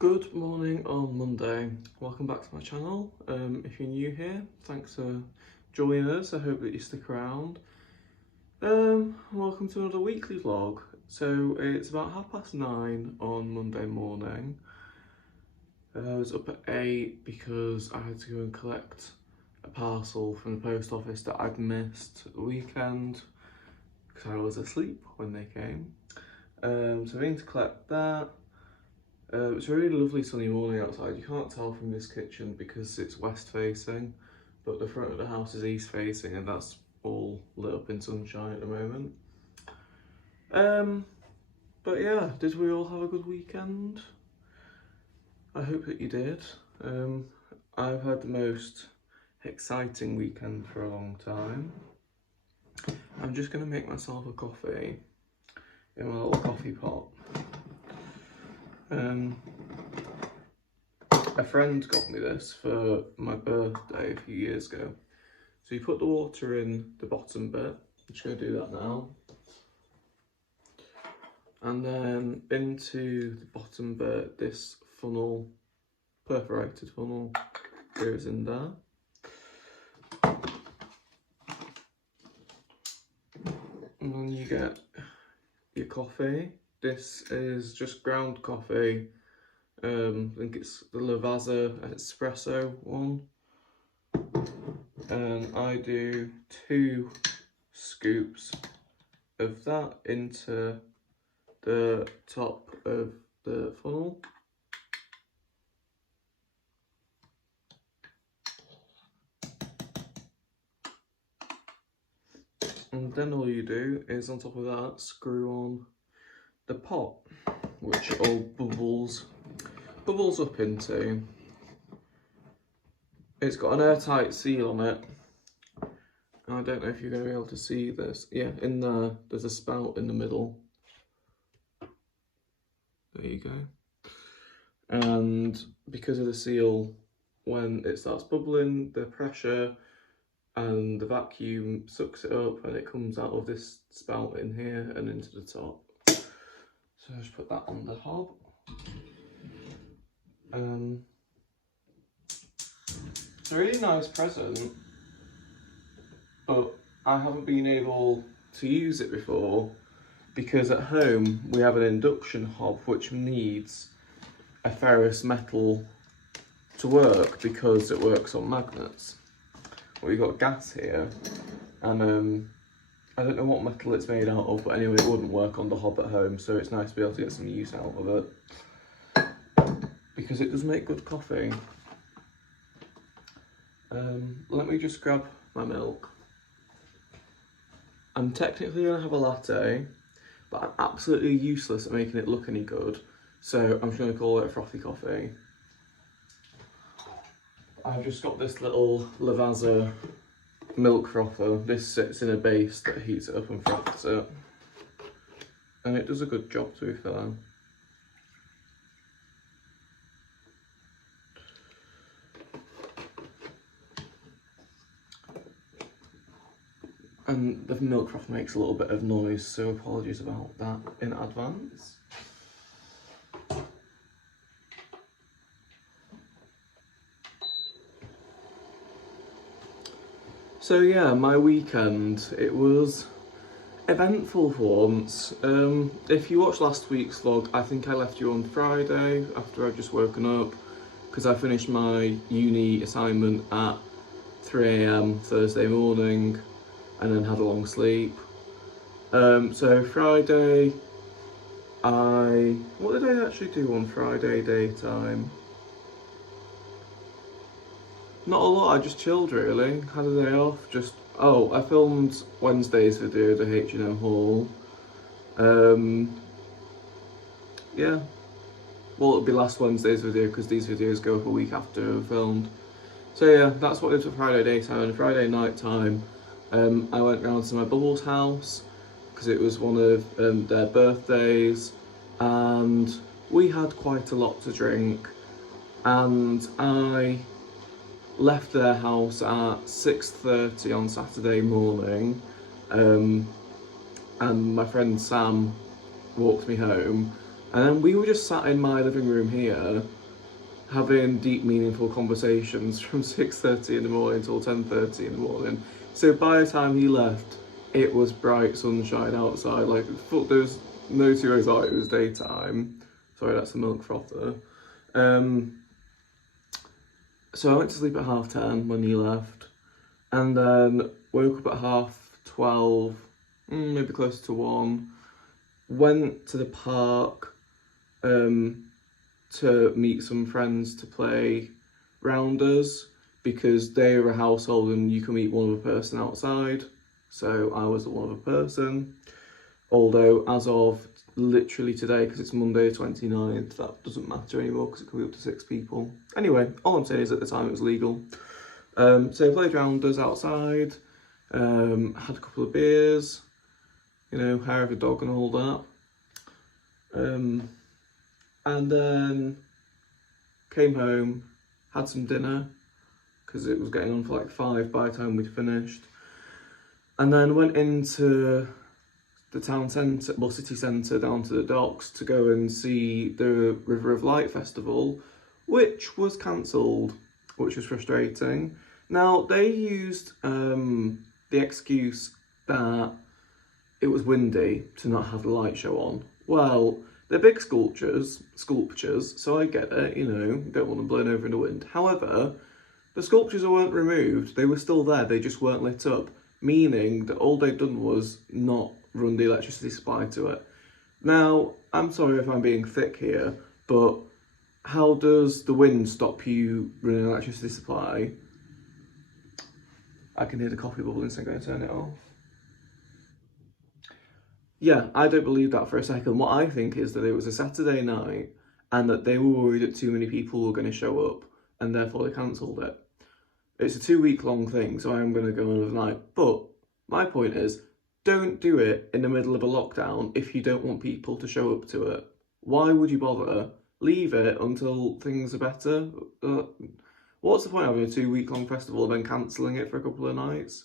Good morning on Monday. Welcome back to my channel. If you're new here, thanks for joining us. I hope that you stick around. Welcome to another weekly vlog. So it's about 9:30 on Monday morning. I was up at 8 because I had to go and collect a parcel from the post office that I'd missed the weekend because I was asleep when they came. So I need to collect that. It's a really lovely sunny morning outside. You can't tell from this kitchen because it's west facing, but the front of the house is east facing and that's all lit up in sunshine at the moment. But yeah, did we all have a good weekend? I hope that you did. I've had the most exciting weekend for a long time. I'm just going to make myself a coffee in my little coffee pot. A friend got me this for my birthday a few years ago. So you put the water in the bottom bit. I'm just going to do that now. And then into the bottom bit, this funnel, perforated funnel, goes in there. And then you get your coffee. This is just ground coffee. I think it's the Lavazza espresso one. And I do 2 scoops of that into the top of the funnel. And then all you do is on top of that screw on the pot, which it all bubbles up into. It's got an airtight seal on it. I don't know if you're going to be able to see this. Yeah, in there, there's a spout in the middle. There you go. And because of the seal, when it starts bubbling, the pressure and the vacuum sucks it up and it comes out of this spout in here and into the top. So just put that on the hob. It's a really nice present, but I haven't been able to use it before because at home we have an induction hob which needs a ferrous metal to work because it works on magnets. Well, we've got gas here, and I don't know what metal it's made out of, but anyway, it wouldn't work on the hob at home, so it's nice to be able to get some use out of it because it does make good coffee. Let me just grab my milk. I'm technically going to have a latte, but I'm absolutely useless at making it look any good, so I'm just going to call it a frothy coffee. I've just got this little Lavazza milk frother. This sits in a base that heats it up and froths it, and it does a good job, to be fair. And the milk froth makes a little bit of noise, so apologies about that in advance. So yeah, my weekend, it was eventful for once. If you watched last week's vlog, I think I left you on Friday after I'd just woken up because I finished my uni assignment at 3 AM Thursday morning and then had a long sleep. So Friday, what did I actually do on Friday daytime? Not a lot, I just chilled really, had a day off, I filmed Wednesday's video, the H&M haul. Yeah, well it'll be last Wednesday's video because these videos go up a week after they're filmed. So yeah, that's what I did for Friday daytime. And Friday night time, I went round to my Bubble's house because it was one of their birthdays, and we had quite a lot to drink, and I left their house at 6:30 on Saturday morning, and my friend Sam walked me home, And then we were just sat in my living room here having deep, meaningful conversations from 6:30 in the morning till 10:30 in the morning. So by the time he left, it was bright sunshine outside. Like, there was no two ways out, it was daytime. Sorry, that's the milk frother. So I went to sleep at 10:30 when he left, and then woke up at 12:30, maybe closer to 1. Went to the park to meet some friends to play rounders, because they are a household and you can meet one other person outside. So I was the one other person. Although as of literally today, because it's Monday 29th, that doesn't matter anymore because it can be up to 6 people. Anyway, all I'm saying is at the time it was legal. So I played rounders outside, had a couple of beers, you know, hair of a dog and all that. And then came home, had some dinner, because it was getting on for like 5 by the time we'd finished. And then went into the town centre, well, city centre, down to the docks to go and see the River of Light festival, which was cancelled, which was frustrating. Now, they used the excuse that it was windy to not have the light show on. Well, they're big sculptures, so I get it, you know, don't want them blown over in the wind. However, the sculptures weren't removed, they were still there, they just weren't lit up, meaning that all they'd done was not run the electricity supply to it. Now, I'm sorry if I'm being thick here, but how does the wind stop you running an electricity supply? I can hear the coffee bubbling, so I'm going to turn it off. Yeah, I don't believe that for a second. What I think is that it was a Saturday night and that they were worried that too many people were going to show up and therefore they cancelled it. It's a 2-week long thing, so I am going to go another night. But my point is, don't do it in the middle of a lockdown if you don't want people to show up to it. Why would you bother? Leave it until things are better. What's the point of having a 2-week long festival and then cancelling it for a couple of nights?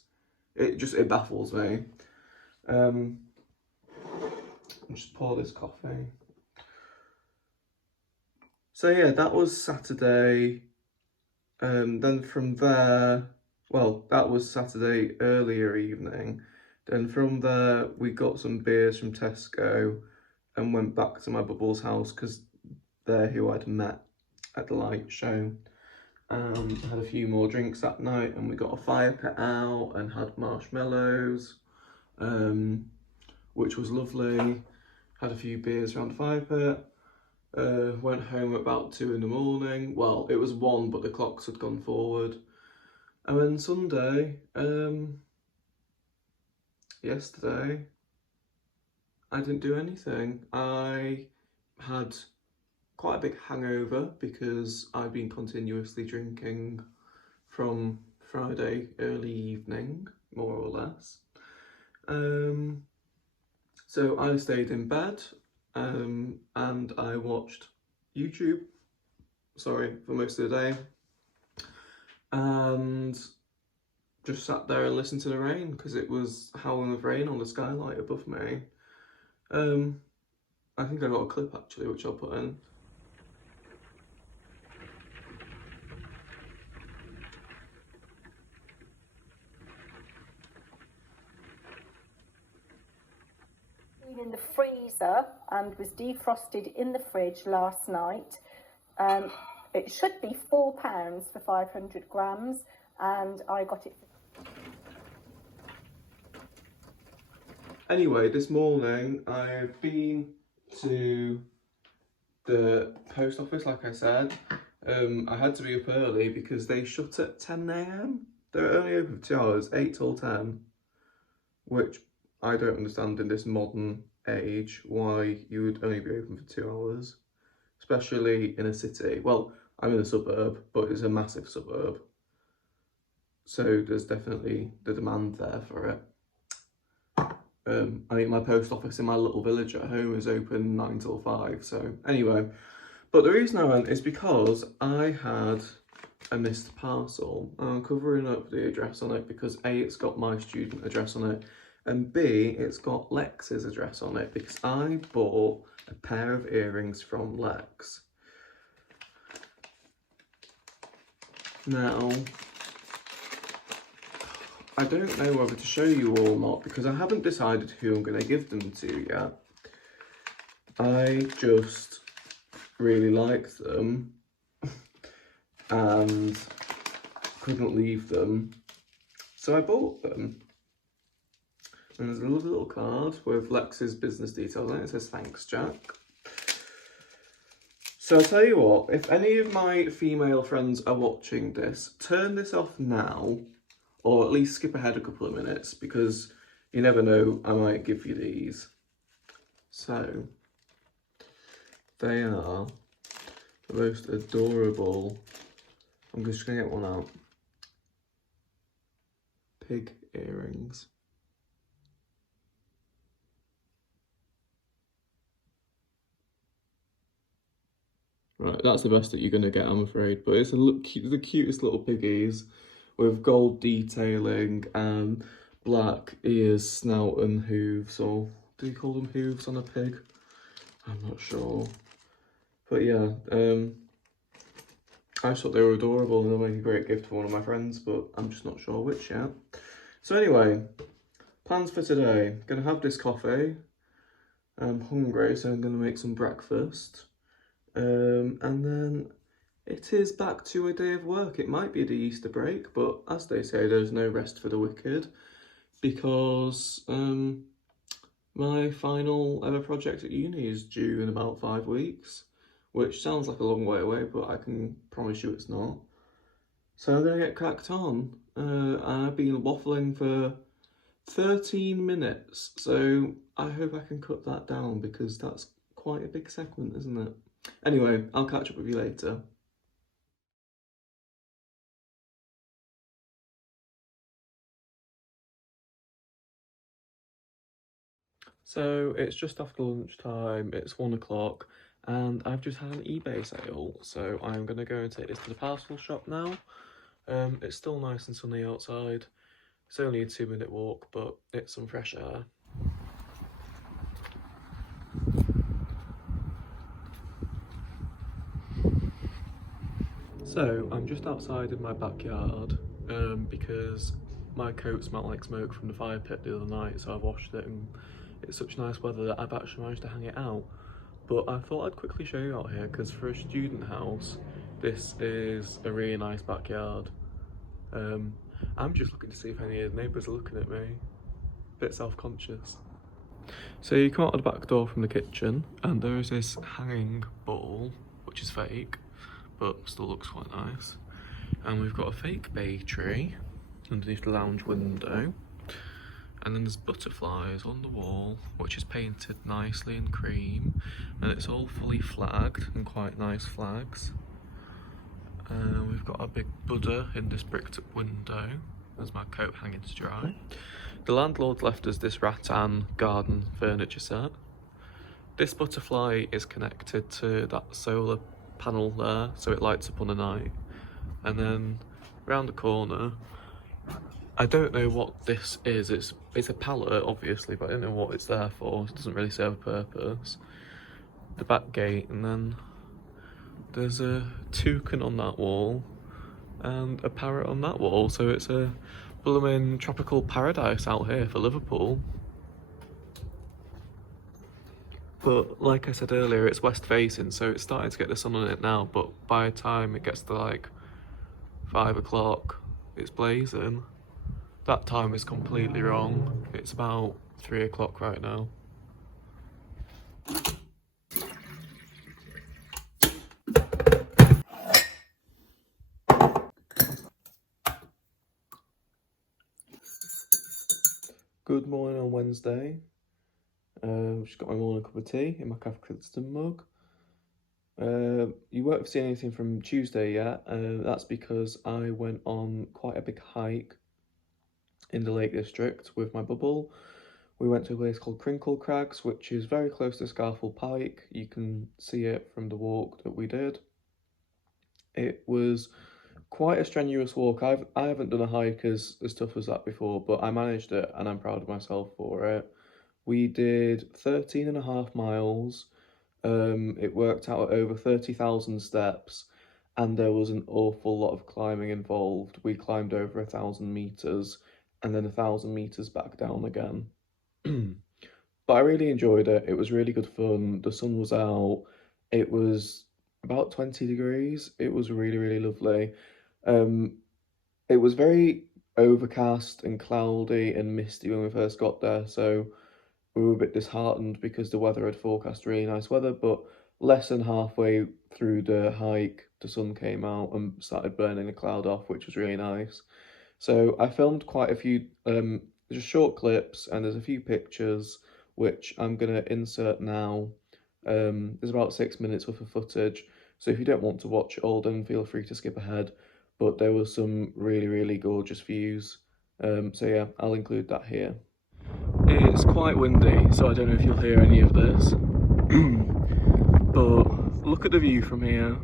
It baffles me. I'll just pour this coffee. So yeah, that was Saturday. Then from there, well, that was Saturday earlier evening. Then from there, we got some beers from Tesco and went back to my Bubbles house because they're who I'd met at the light show. Had a few more drinks that night and we got a fire pit out and had marshmallows, which was lovely. Had a few beers around the fire pit. Went home at about 2 in the morning. Well, it was 1, but the clocks had gone forward. And then Sunday, yesterday, I didn't do anything. I had quite a big hangover because I've been continuously drinking from Friday early evening, more or less. So I stayed in bed and I watched YouTube, for most of the day, and just sat there and listened to the rain because it was howling with rain on the skylight above me. I think I got a clip actually, which I'll put in. In the freezer and was defrosted in the fridge last night. It should be £4 for 500 grams, and I got it. Anyway, this morning I've been to the post office, like I said. I had to be up early because they shut at 10 AM. They're only open for 2 hours, 8 till 10, which I don't understand in this modern age why you would only be open for 2 hours, especially in a city. Well, I'm in a suburb, but it's a massive suburb, so there's definitely the demand there for it. I think my post office in my little village at home is open 9 till 5, so anyway. But the reason I went is because I had a missed parcel. I'm covering up the address on it because A, it's got my student address on it, and B, it's got Lex's address on it because I bought a pair of earrings from Lex. Now, I don't know whether to show you or not because I haven't decided who I'm going to give them to yet. I just really liked them and couldn't leave them, so I bought them. And there's a lovely little card with Lex's business details on it. It says, "Thanks, Jack." So I'll tell you what, if any of my female friends are watching this, turn this off now, or at least skip ahead a couple of minutes, because you never know, I might give you these. So, they are the most adorable, I'm just going to get one out, pig earrings. Right, that's the best that you're going to get, I'm afraid. But it's the cutest little piggies with gold detailing and black ears, snout and hooves. Or do you call them hooves on a pig? I'm not sure. But yeah, I just thought they were adorable and they'll make a great gift for one of my friends, but I'm just not sure which yet. So anyway, plans for today. Gonna have this coffee. I'm hungry, so I'm gonna make some breakfast. And then it is back to a day of work. It might be the Easter break, but as they say, there's no rest for the wicked, because my final ever project at uni is due in about 5 weeks, which sounds like a long way away, but I can promise you it's not. So I'm going to get cracked on. I've been waffling for 13 minutes, so I hope I can cut that down because that's quite a big segment, isn't it? Anyway, I'll catch up with you later. So it's just after lunchtime, it's 1 o'clock, and I've just had an eBay sale, so I'm going to go and take this to the parcel shop now. It's still nice and sunny outside. It's only a 2-minute walk, but it's some fresh air. So I'm just outside in my backyard because my coat smelled like smoke from the fire pit the other night, so I've washed it, and it's such nice weather that I've actually managed to hang it out. But I thought I'd quickly show you out here because for a student house, this is a really nice backyard. I'm just looking to see if any of the neighbours are looking at me. A bit self-conscious. So you come out of the back door from the kitchen and there is this hanging ball, which is fake, but still looks quite nice. And we've got a fake bay tree underneath the lounge window. And then there's butterflies on the wall, which is painted nicely in cream, and it's all fully flagged and quite nice flags. We've got a big Buddha in this bricked up window. There's my coat hanging to dry. The landlord left us this rattan garden furniture set. This butterfly is connected to that solar panel there, so it lights up on the night. And then round the corner, I don't know what this is. It's a pallet, obviously, but I don't know what it's there for. It doesn't really serve a purpose. The back gate, and then there's a toucan on that wall and a parrot on that wall. So it's a blooming tropical paradise out here for Liverpool. But like I said earlier, it's west facing, so it's starting to get the sun on it now, but by the time it gets to like 5 o'clock, it's blazing. That time is completely wrong. It's about 3 o'clock right now. Good morning on Wednesday. Just got my morning cup of tea in my Cafe Clifton mug. You won't have seen anything from Tuesday yet. That's because I went on quite a big hike in the Lake District with my bubble. We went to a place called Crinkle Crags, which is very close to Scarfell Pike. You can see it from the walk that we did. It was quite a strenuous walk. I haven't done a hike as tough as that before, but I managed it and I'm proud of myself for it. We did 13.5 miles, It worked out at over 30,000 steps, and there was an awful lot of climbing involved. We climbed over 1,000 meters and then 1,000 meters back down again. But I really enjoyed it. It was really good fun. The sun was out. It was about 20 degrees. It was really, really lovely. Um, it was very overcast and cloudy and misty when we first got there, so we were a bit disheartened because the weather had forecast really nice weather, but less than halfway through the hike, the sun came out and started burning the cloud off, which was really nice. So I filmed quite a few just short clips, and there's a few pictures which I'm gonna insert now. There's about 6 minutes worth of footage, so if you don't want to watch it all, then feel free to skip ahead. But there was some really, really gorgeous views. So yeah, I'll include that here. It's quite windy, so I don't know if you'll hear any of this. But look at the view from here.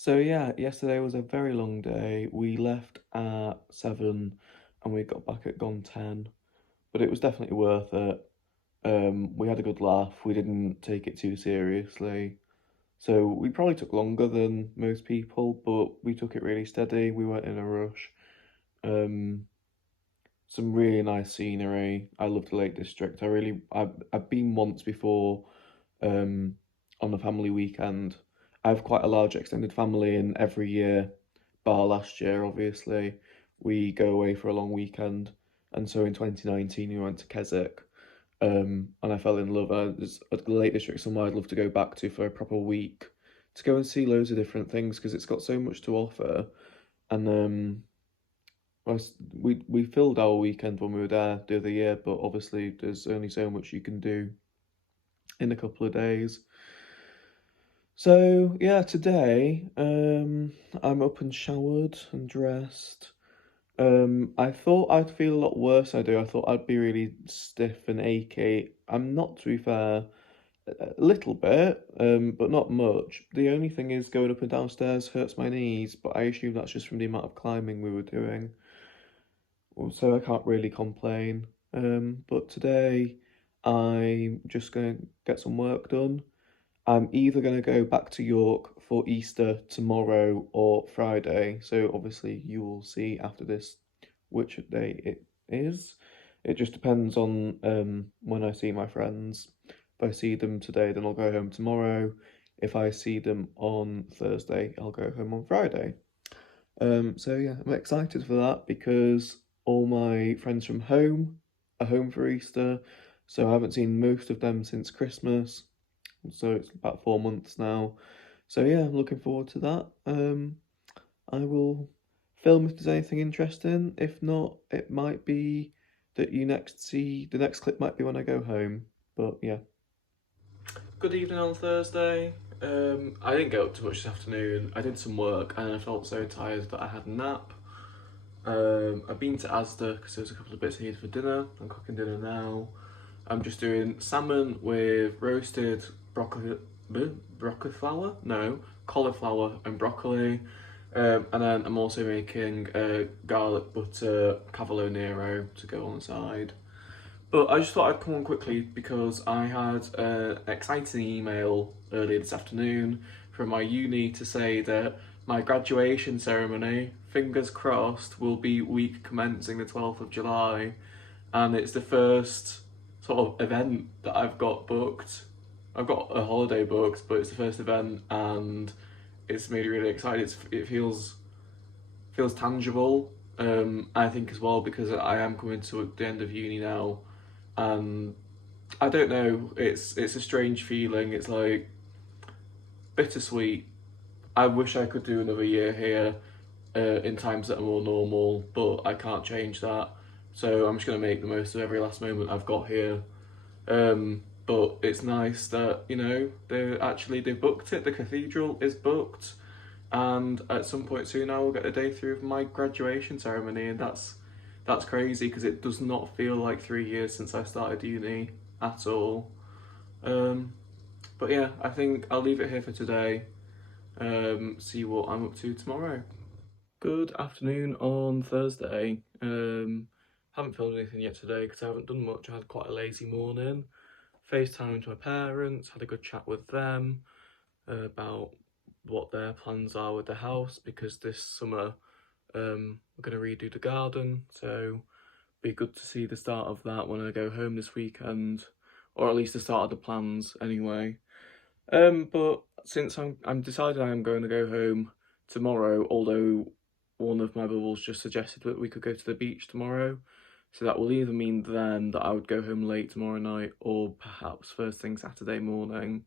So yeah, yesterday was a very long day. We left at 7 and we got back at gone 10, but it was definitely worth it. We had a good laugh. We didn't take it too seriously. So we probably took longer than most people, but we took it really steady. We weren't in a rush. Um, some really nice scenery. I love the Lake District. I've been once before, um, on a family weekend. I have quite a large extended family, and every year, bar last year, obviously, we go away for a long weekend. And so in 2019, we went to Keswick, and I fell in love. It's a Lake District somewhere I'd love to go back to for a proper week to go and see loads of different things because it's got so much to offer. And we filled our weekend when we were there the other year, but obviously there's only so much you can do in a couple of days. So yeah, today I'm up and showered and dressed. I thought I'd feel a lot worse than I do. I thought I'd be really stiff and achy. I'm not, to be fair, a little bit, but not much. The only thing is going up and downstairs hurts my knees, but I assume that's just from the amount of climbing we were doing. So I can't really complain. But today I'm just gonna get some work done. I'm either gonna go back to York for Easter tomorrow or Friday. So obviously you will see after this which day it is. It just depends on when I see my friends. If I see them today, then I'll go home tomorrow. If I see them on Thursday, I'll go home on Friday. So yeah, I'm excited for that because all my friends from home are home for Easter. So I haven't seen most of them since Christmas. So it's about 4 months now. So yeah, I'm looking forward to that. I will film if there's anything interesting. If not, it might be that you next see the next clip might be when I go home. But yeah. Good evening on Thursday. I didn't get up too much this afternoon. I did some work and I felt so tired that I had a nap. I've been to Asda because there was a couple of bits needed for dinner. I'm cooking dinner now. I'm just doing salmon with roasted broccoli flour? No, cauliflower and broccoli. And then I'm also making garlic butter cavolo nero to go on the side. But I just thought I'd come on quickly because I had an exciting email earlier this afternoon from my uni to say that my graduation ceremony, fingers crossed, will be week commencing the 12th of July. And it's the first sort of event that I've got booked. I've got a holiday booked, but it's the first event and it's made me really excited. It feels tangible. I think as well because I am coming to the end of uni now, and I don't know. It's a strange feeling. It's like bittersweet. I wish I could do another year here in times that are more normal, but I can't change that. So I'm just gonna make the most of every last moment I've got here. But it's nice that they've booked it. The cathedral is booked, and at some point soon I will get a day through of my graduation ceremony, and that's crazy because it does not feel like 3 years since I started uni at all. But yeah, I think I'll leave it here for today. See what I'm up to tomorrow. Good afternoon on Thursday. Haven't filmed anything yet today because I haven't done much. I had quite a lazy morning. FaceTimed my parents, had a good chat with them about what their plans are with the house because this summer we're going to redo the garden, so be good to see the start of that when I go home this weekend, or at least the start of the plans anyway. But since I'm decided I am going to go home tomorrow, although one of my bubbles just suggested that we could go to the beach tomorrow, so that will either mean then that I would go home late tomorrow night or perhaps first thing Saturday morning,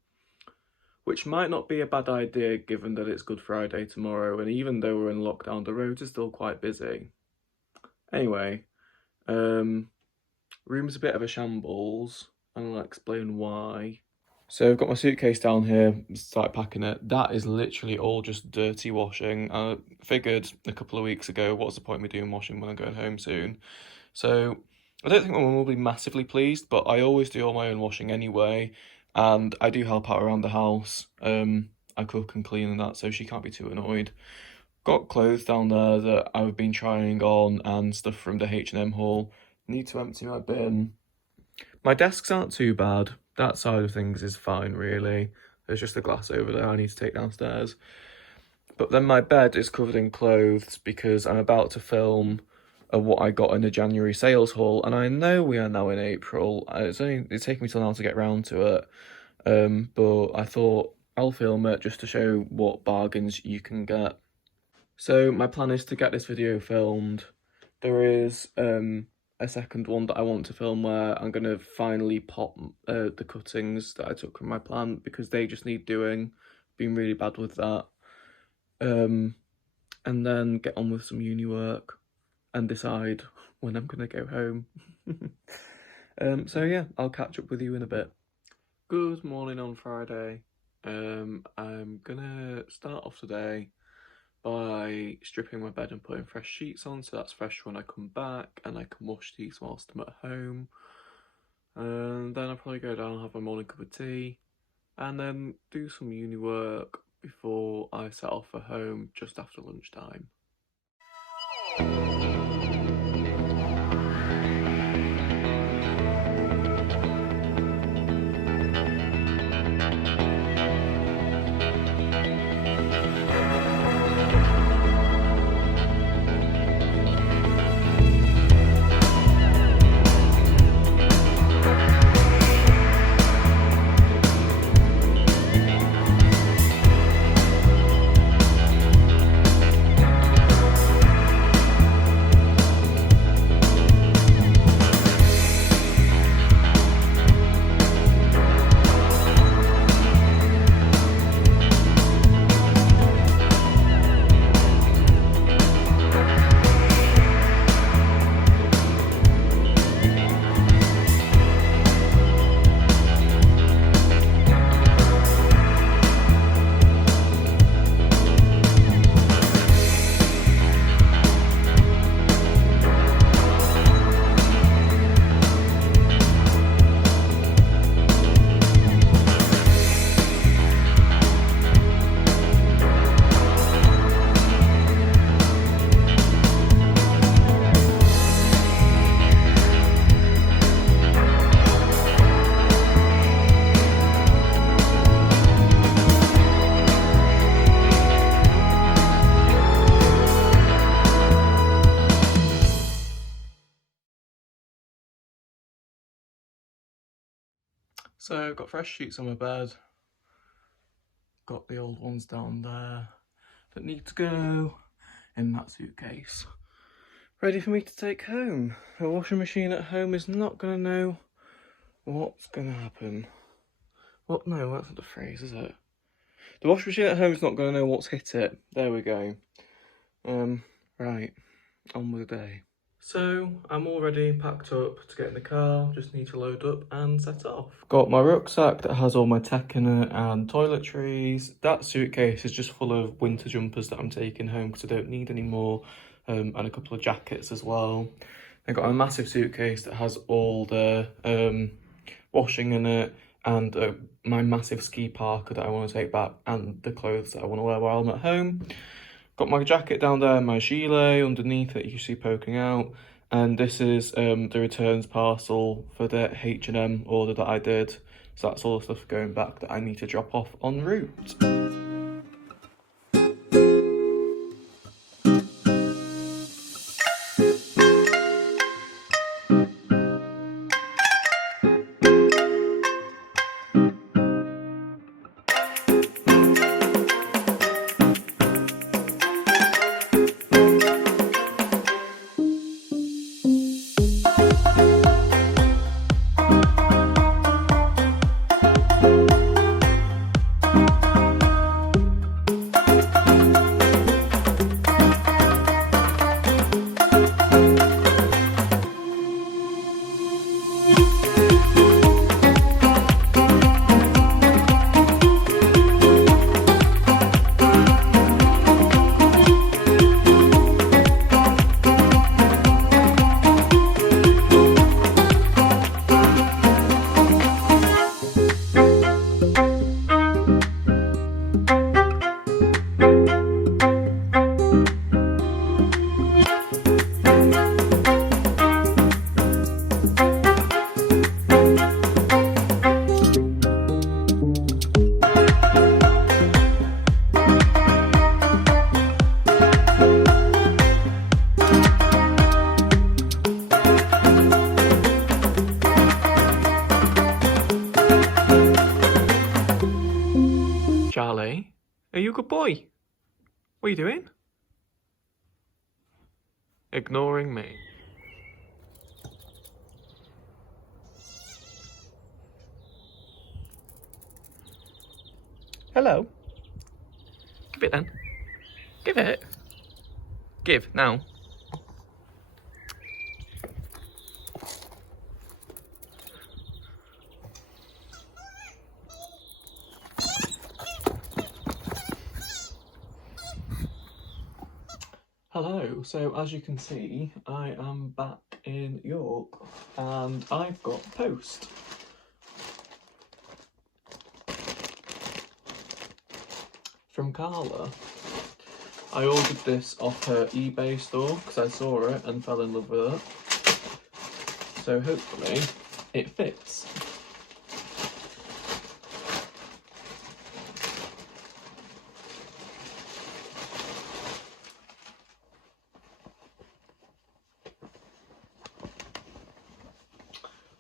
which might not be a bad idea given that it's Good Friday tomorrow, and even though we're in lockdown, the roads are still quite busy. Anyway, room's a bit of a shambles, and I'll explain why. So I've got my suitcase down here, started packing it. That is literally all just dirty washing. I figured a couple of weeks ago, what's the point of me doing washing when I'm going home soon? So I don't think my mum will be massively pleased, but I always do all my own washing anyway, and I do help out around the house. I I cook and clean and that, so she can't be too annoyed. Got clothes down there that I've been trying on and stuff from the H&M haul. Need to empty my bin. My desks aren't too bad. That side of things is fine, really. There's just the glass over there I need to take downstairs. But then my bed is covered in clothes because I'm about to film what I got in the January sales haul, and I know we are now in April. It's taken me till now to get round to it, but I thought I'll film it just to show what bargains you can get. So my plan is to get this video filmed. There is a second one that I want to film where I'm going to finally pop the cuttings that I took from my plant because they just need doing. Been really bad with that. And then get on with some uni work and decide when I'm going to go home. So yeah, I'll catch up with you in a bit. Good morning on Friday. I'm gonna start off today by stripping my bed and putting fresh sheets on, so that's fresh when I come back and I can wash these whilst I'm at home. And then I'll probably go down and have my morning cup of tea and then do some uni work before I set off for home just after lunchtime. So I've got fresh sheets on my bed, got the old ones down there that need to go in that suitcase. Ready for me to take home. The washing machine at home is not going to know what's going to happen. What? No, that's not the phrase, is it? The washing machine at home is not going to know what's hit it. There we go. Right, on with the day. So, I'm all ready, packed up to get in the car, just need to load up and set off. Got my rucksack that has all my tech in it and toiletries. That suitcase is just full of winter jumpers that I'm taking home because I don't need any more, and a couple of jackets as well. I got a massive suitcase that has all the washing in it and my massive ski parka that I want to take back and the clothes that I want to wear while I'm at home. Got my jacket down there, my gilet underneath that you see poking out, and this is the returns parcel for the H&M order that I did. So that's all the stuff going back that I need to drop off en route. boy. What are you doing? Ignoring me. Hello. Give it then. Give it. Give, now. Hello, so as you can see, I am back in York and I've got post. From Carla. I ordered this off her eBay store because I saw it and fell in love with it. So hopefully it fits.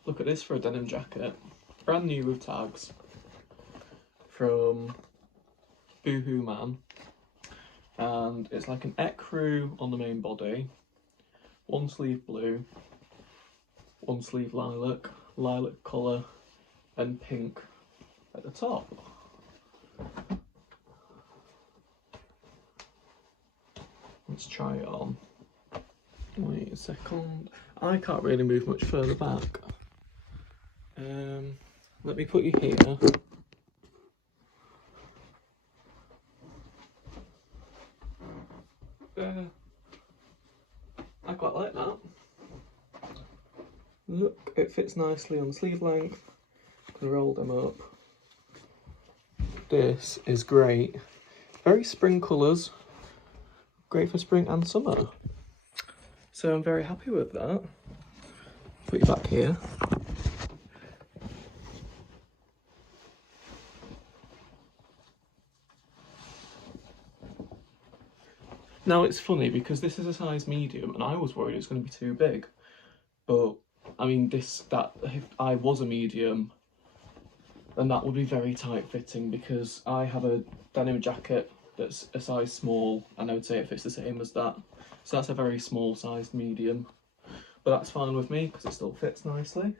Look at this for a denim jacket. Brand new with tags. From Boohoo Man. And it's like an ecru on the main body. One sleeve blue. One sleeve lilac. Lilac colour. And pink at the top. Let's try it on. Wait a second. I can't really move much further back. Let me put you here. I quite like that. Look, it fits nicely on the sleeve length. Can roll them up. This is great. Very spring colours. Great for spring and summer. So I'm very happy with that. Put you back here. Now it's funny because this is a size medium and I was worried it's going to be too big. But I mean if I was a medium, then that would be very tight fitting because I have a denim jacket that's a size small and I would say it fits the same as that. So that's a very small sized medium. But that's fine with me because it still fits nicely.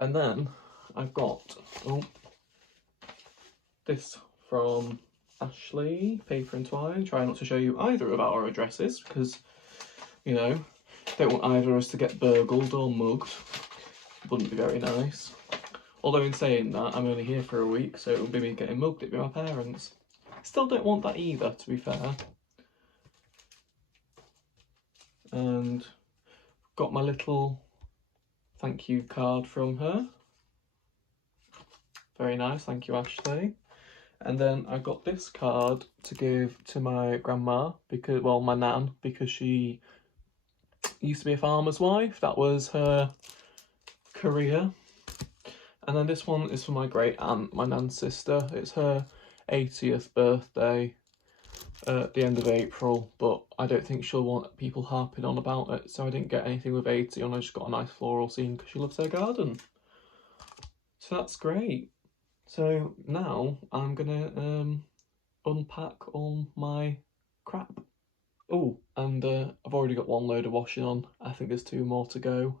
And then I've got this from Ashley, Paper and Twine. Try not to show you either of our addresses because, you know, don't want either of us to get burgled or mugged. Wouldn't be very nice. Although in saying that, I'm only here for a week, so it would be me getting mugged, it'd be my parents. Still don't want that either, to be fair. And got my little thank you card from her. Very nice, thank you Ashley. And then I got this card to give to my grandma, because, well, my nan, because she used to be a farmer's wife. That was her career. And then this one is for my great aunt, my nan's sister. It's her 80th birthday at the end of April, but I don't think she'll want people harping on about it, so I didn't get anything with 80 on. I just got a nice floral scene because she loves her garden. So that's great. So now I'm gonna unpack all my crap. Oh, and I've already got one load of washing on. I think there's 2 more to go.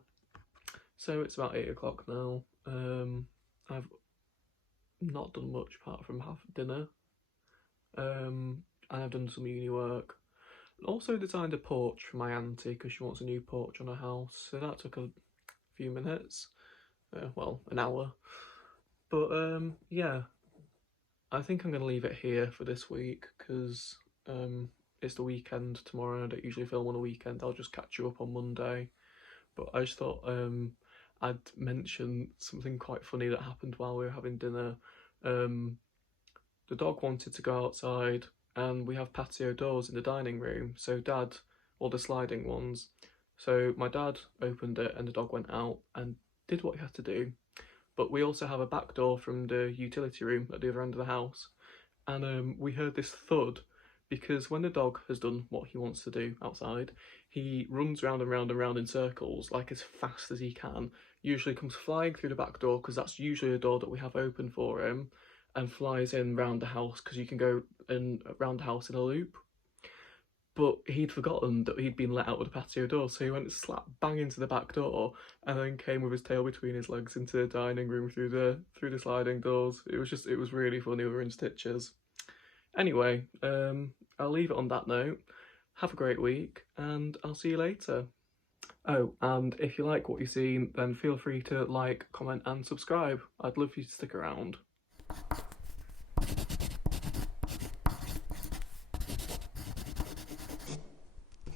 So it's about 8 o'clock now. I've not done much apart from have dinner. I've done some uni work. Also designed a porch for my auntie because she wants a new porch on her house. So that took a few minutes. Well, an hour. But yeah, I think I'm going to leave it here for this week because it's the weekend tomorrow and I don't usually film on a weekend. I'll just catch you up on Monday. But I just thought I'd mention something quite funny that happened while we were having dinner. The dog wanted to go outside and we have patio doors in the dining room. So Dad, or the sliding ones. So my dad opened it and the dog went out and did what he had to do. But we also have a back door from the utility room at the other end of the house. And we heard this thud because when the dog has done what he wants to do outside, he runs round and round and round in circles, like as fast as he can. Usually comes flying through the back door because that's usually a door that we have open for him. and flies in round the house because you can go in round the house in a loop. But he'd forgotten that he'd been let out with the patio door, so he went slap bang into the back door and then came with his tail between his legs into the dining room through the sliding doors. It was really funny. We were in stitches. Anyway, I'll leave it on that note. Have a great week, and I'll see you later. Oh, and if you like what you've seen, then feel free to like, comment and subscribe. I'd love for you to stick around.